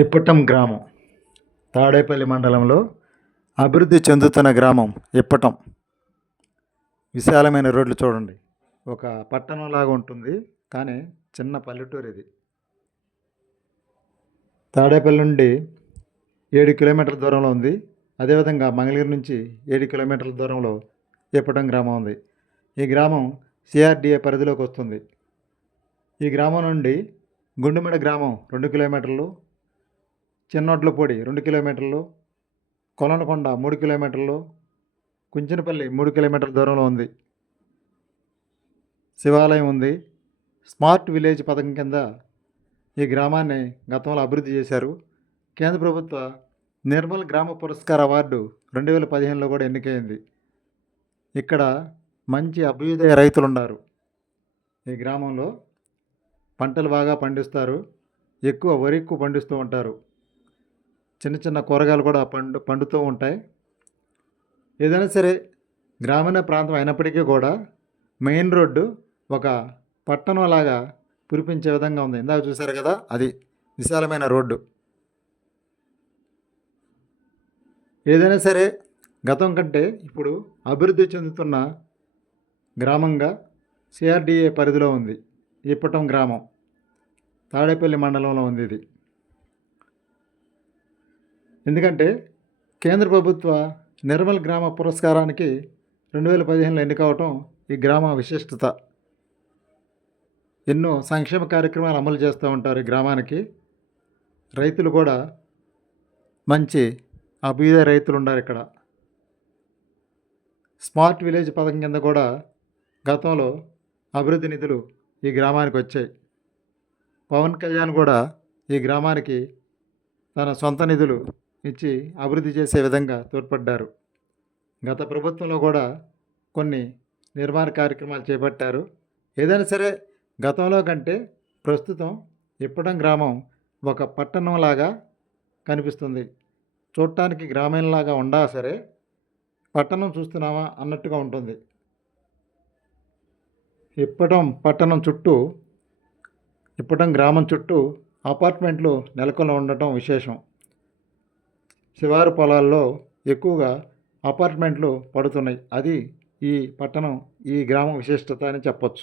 ఇప్పటం గ్రామం. తాడేపల్లి మండలంలో అభివృద్ధి చెందుతున్న గ్రామం ఇప్పటం విశాలమైన రోడ్లు చూడండి. ఒక పట్టణంలాగా ఉంటుంది కానీ చిన్న పల్లెటూరు ఇది. తాడేపల్లి నుండి ఏడు కిలోమీటర్ల దూరంలో ఉంది. అదేవిధంగా మంగళగిరి నుంచి ఏడు కిలోమీటర్ల దూరంలో ఇప్పటం గ్రామం ఉంది. ఈ గ్రామం సిఆర్డిఏ పరిధిలోకి వస్తుంది. ఈ గ్రామం నుండి గుండుమిడ గ్రామం రెండు కిలోమీటర్లు చిన్నోట్లపూడి రెండు కిలోమీటర్లు కొలనకొండ మూడు కిలోమీటర్లు కుంచినపల్లి మూడు కిలోమీటర్ల దూరంలో ఉంది. శివాలయం ఉంది. స్మార్ట్ విలేజ్ పథకం కింద ఈ గ్రామాన్ని గతంలో అభివృద్ధి చేశారు. కేంద్ర ప్రభుత్వ నిర్మల్ గ్రామ పురస్కార అవార్డు రెండు వేల పదిహేనులో కూడా ఎన్నికైంది. ఇక్కడ మంచి అభ్యుదయ రైతులు ఉన్నారు ఈ గ్రామంలో పంటలు బాగా పండిస్తారు. ఎక్కువ వరి ఎక్కువ పండిస్తూ ఉంటారు. చిన్న చిన్న కూరగాయలు కూడా పండు పండుతూ ఉంటాయి. ఏదైనా సరే గ్రామీణ ప్రాంతం అయినప్పటికీ కూడా మెయిన్ రోడ్డు ఒక పట్టణం లాగా పురిపించే విధంగా ఉంది. ఇందాక చూశారు కదా అది విశాలమైన రోడ్డు. ఏదైనా సరే గతం కంటే ఇప్పుడు అభివృద్ధి చెందుతున్న గ్రామంగా సిఆర్డిఏ పరిధిలో ఉంది. ఇప్పటం గ్రామం. తాడేపల్లి మండలంలో ఉంది ఇది. ఎందుకంటే కేంద్ర ప్రభుత్వ నిర్మల్ గ్రామ పురస్కారానికి రెండు వేల పదిహేనులో ఎన్నికవటం ఈ గ్రామ విశిష్టత. ఎన్నో సంక్షేమ కార్యక్రమాలు అమలు చేస్తూ ఉంటారు ఈ గ్రామానికి. రైతులు కూడా మంచి అభ్యుదయ రైతులు ఉన్నారు ఇక్కడ. స్మార్ట్ విలేజ్ పథకం కింద కూడా గతంలో అభివృద్ధి నిధులు ఈ గ్రామానికి వచ్చాయి. పవన్ కళ్యాణ్ కూడా ఈ గ్రామానికి తన సొంత నిధులు ఇచ్చి అభివృద్ధి చేసే విధంగా తోడ్పడ్డారు. గత ప్రభుత్వంలో కూడా కొన్ని నిర్మాణ కార్యక్రమాలు చేపట్టారు. ఏదైనా సరే గతంలో కంటే ప్రస్తుతం ఇప్పటం గ్రామం ఒక పట్టణంలాగా కనిపిస్తుంది. చూడటానికి గ్రామీణలాగా ఉండా సరే పట్టణం చూస్తున్నామా అన్నట్టుగా ఉంటుంది. ఇప్పటం పట్టణం చుట్టూ ఇప్పటం గ్రామం చుట్టూ అపార్ట్మెంట్లు నెలకొని ఉండటం విశేషం. శివారు పొలాల్లో ఎక్కువగా అపార్ట్మెంట్లు పడుతున్నాయి. అది ఈ పట్టణం ఈ గ్రామం విశిష్టత అని చెప్పొచ్చు.